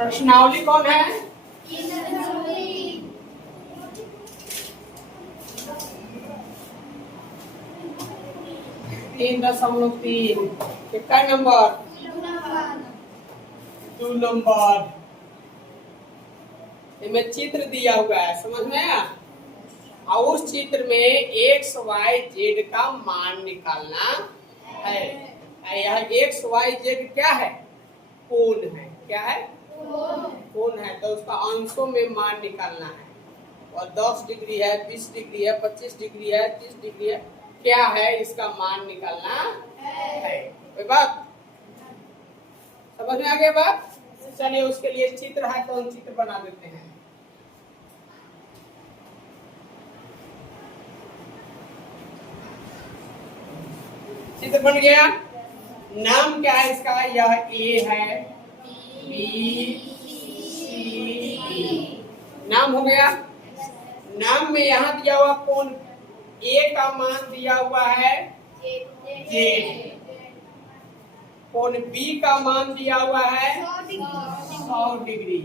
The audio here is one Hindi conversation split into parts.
प्रश्नावली कौन है? 3.3। कितना नंबर? 2 नंबर। इसमें चित्र दिया हुआ है, समझ में आया? और उस चित्र में x y z का मान निकालना है। यह x y z क्या है? कोण है। क्या है? कोण है। तो उसका अंशों में मान निकालना है। और 10 डिग्री है, 20 डिग्री है, 25 डिग्री है, 30 डिग्री है, क्या है इसका मान निकालना है। कोई बात समझ में आ गया? बात चलिए, उसके लिए चित्र है तो हम चित्र बना देते हैं। चित्र बन गया। नाम क्या है इसका? यह ए है, बी सी डी। नाम हो गया। नाम में यहाँ दिया हुआ कोण ए का मान दिया हुआ है जेड। कोण बी का मान दिया हुआ है 100 डिग्री।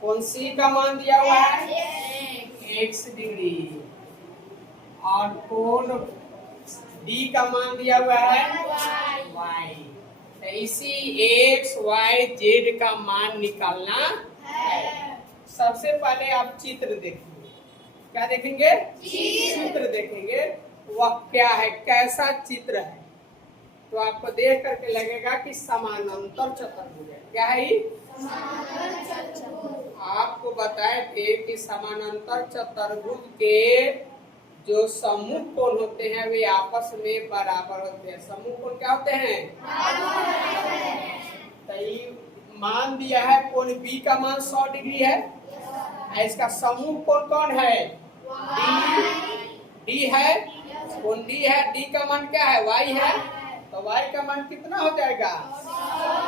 कोण सी का मान दिया हुआ है x डिग्री। और कोण डी का मान दिया हुआ है y। तो इसी x y z का मान निकालना है। सबसे पहले आप चित्र देखेंगे। क्या देखेंगे? चित्र देखेंगे। वह क्या है, कैसा चित्र है? तो आपको देख करके लगेगा कि समानांतर चतुर्भुज है। क्या है ये? आपको बताए थे कि समानांतर चतुर्भुज के जो समूह कोण होते हैं वे आपस में बराबर होते हैं। समूह कोण क्या होते हैं? तो ये मान दिया है कोण बी का मान 100 डिग्री है। इसका समूह कोण कौन है? डी है। कोण डी है, डी का मान क्या है? y है। तो y का मान कितना हो जाएगा?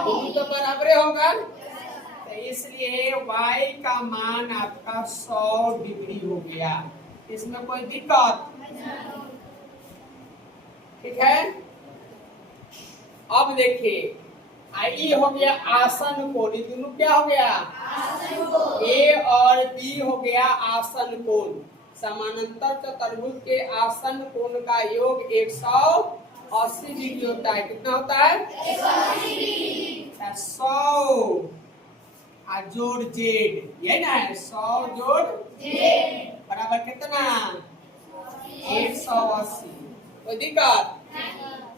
दोनों तो बराबर होगा। तो इसलिए y का मान आपका 100 डिग्री हो गया। इसमें कोई दिक्कत? ठीक है। अब देखिए, आई हो गया आसन कोण। दोनों क्या हो गया? ए और बी हो गया आसन कोण। समानांतर चतुर्भुज के आसन कोण का योग 180 डिग्री होता है। कितना होता है? 100 जोड़ जेड, ये ना है 100 जोड़ जेड बराबर कितना? 180। कोई दिक्कत?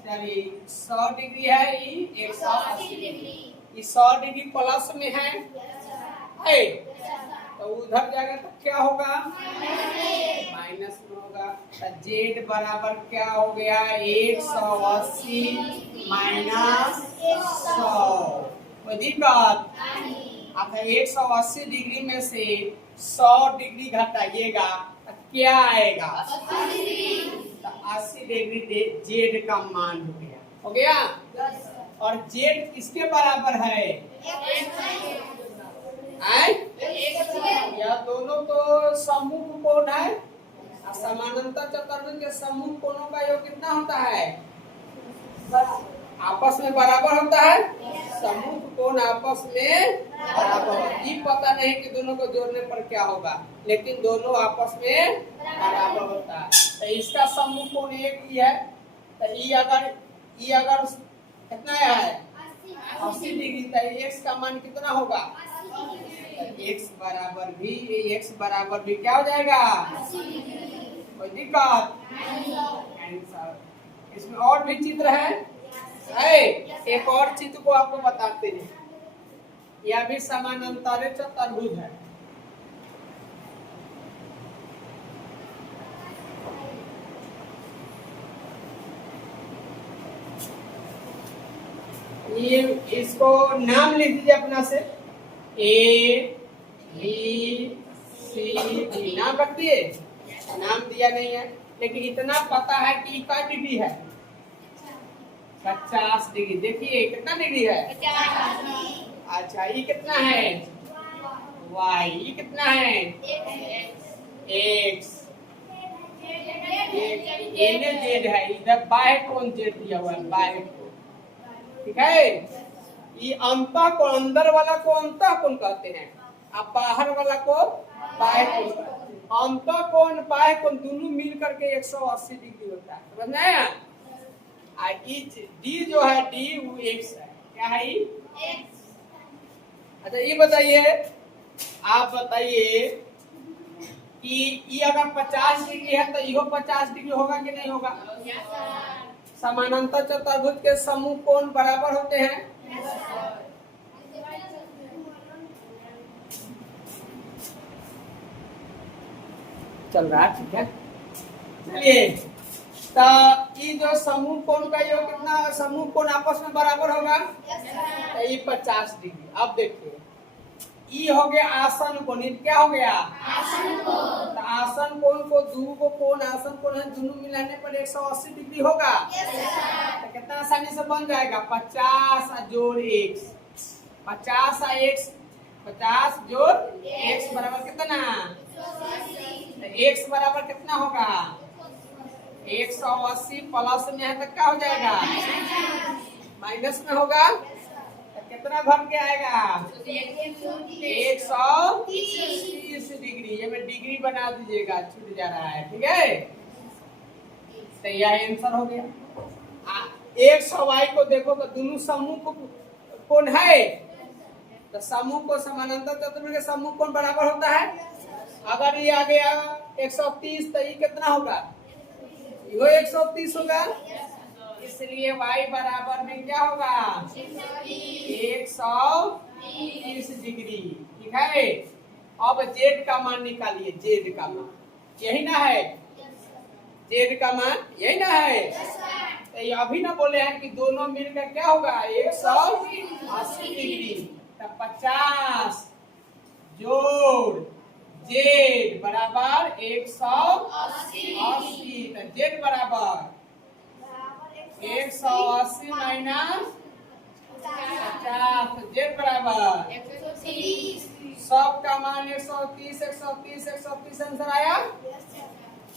चलिए, 100 डिग्री है, ये 180 डिग्री। ये 100 डिग्री प्लस में है, तो उधर जाएगा तो क्या होगा? माइनस में होगा। तो जेड बराबर क्या हो गया? 180 माइनस 100। कोई दिक्कत? आप 180 डिग्री में से 100 डिग्री घटाइएगा तो क्या आएगा? 80 डिग्री जेड का मान हो गया। हो गया? और जेड किसके बराबर है? यह दोनों तो समूह कोण है। समानांतर चतुर्भुज के समूह कोणों का योग कितना होता है? आपस में बराबर होता है। समूह कोण आपस में बराबर। ये पता नहीं कि दोनों को जोड़ने पर क्या होगा, लेकिन दोनों आपस में बराबर होता है। तो इसका समूह कोण एक ही है। तो ये अगर कितना है? 80 डिग्री। तो x का मान कितना होगा? x बराबर भी क्या हो जाएगा? कोई दिक्कत? इसमें और भी चित्र है। एक और चित्र को आपको बताते हैं। यह भी समानांतर चतुर्भुज है। ये इसको नाम लिख दीजिए अपना से। ए बी सी डी नाम रख दिए। नाम दिया नहीं है, लेकिन इतना पता है कि क्या डिग्री है? 50 डिग्री। देखिए कितना डिग्री है? 50। अच्छा, ये कितना है? y। ये कितना है? x। ये जेड है। इधर बाह्य कोण जेड दिया हुआ है, बाह्य कोण। ठीक है। ये अंतः को अंदर वाला को अंतः कोण कहते हैं, अब बाहर वाला को बाह्य कोण कहते हैं। अंतः कोण बाह्य कोण दोनों मिल करके 180 डिग्री होता है, समझ में आया। डी जो है डी वो एक्स है, क्या है एक्स। अच्छा ये बताइए, आप बताइए कि ये अगर 50 डिग्री है तो यो 50 डिग्री होगा कि नहीं होगा। समानांतर चतुर्भुज के समूह कोण बराबर होते हैं। चल रहा है, ठीक है। चलिए तो ये जो समूह कोण का योग कितना, समूह कोण आपस में बराबर होगा तो ये 50 डिग्री। अब देखिए ये हो गया आसन कोण, क्या हो गया आसन कोण। तो आसन कोण को दो को कोण आसन कोण है दोनों मिलाने पर 180 डिग्री होगा। तो कितना आसानी से बन जाएगा 50 जोड़ x, 50 x 50 जोड़ x बराबर कितना, तो x बराबर कितना होगा 180 प्लस में है तो क्या हो जाएगा माइनस में होगा, तो कितना भर के आएगा 130 डिग्री। ये में डिग्री बना दीजिएगा, छूट जा रहा है, ठीक है। तो यह आंसर हो गया। एक y को देखो तो दोनों समूह को कोण है, तो समूह को समानांतर चतुर्भुज के समूह कोण बराबर होता है। अगर ये आ गया 130 तो ये कितना होगा, यो 130 होगा, इसलिए y बराबर में क्या होगा 130 डिग्री, ठीक है। अब z का मान निकालिए, z का मान यही ना है, z का मान यही ना है। तो ये अभी ना बोले हैं कि दोनों मिलकर क्या होगा 180 डिग्री। तो 50 जोड़ z बराबर 180, तो z बराबर 180 माइनस 50, तो z बराबर 130। सब का मान 130 130 130 आंसर आया।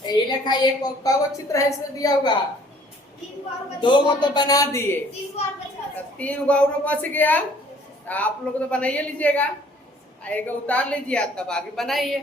यही लिखा, एक कौ चित्र है इसमें दिया होगा, 2 को तो बना दिए, 3 को और बच गया। आप लोग तो बनाइए लीजिएगा, एक उतार लीजिए तब आगे बनाइए।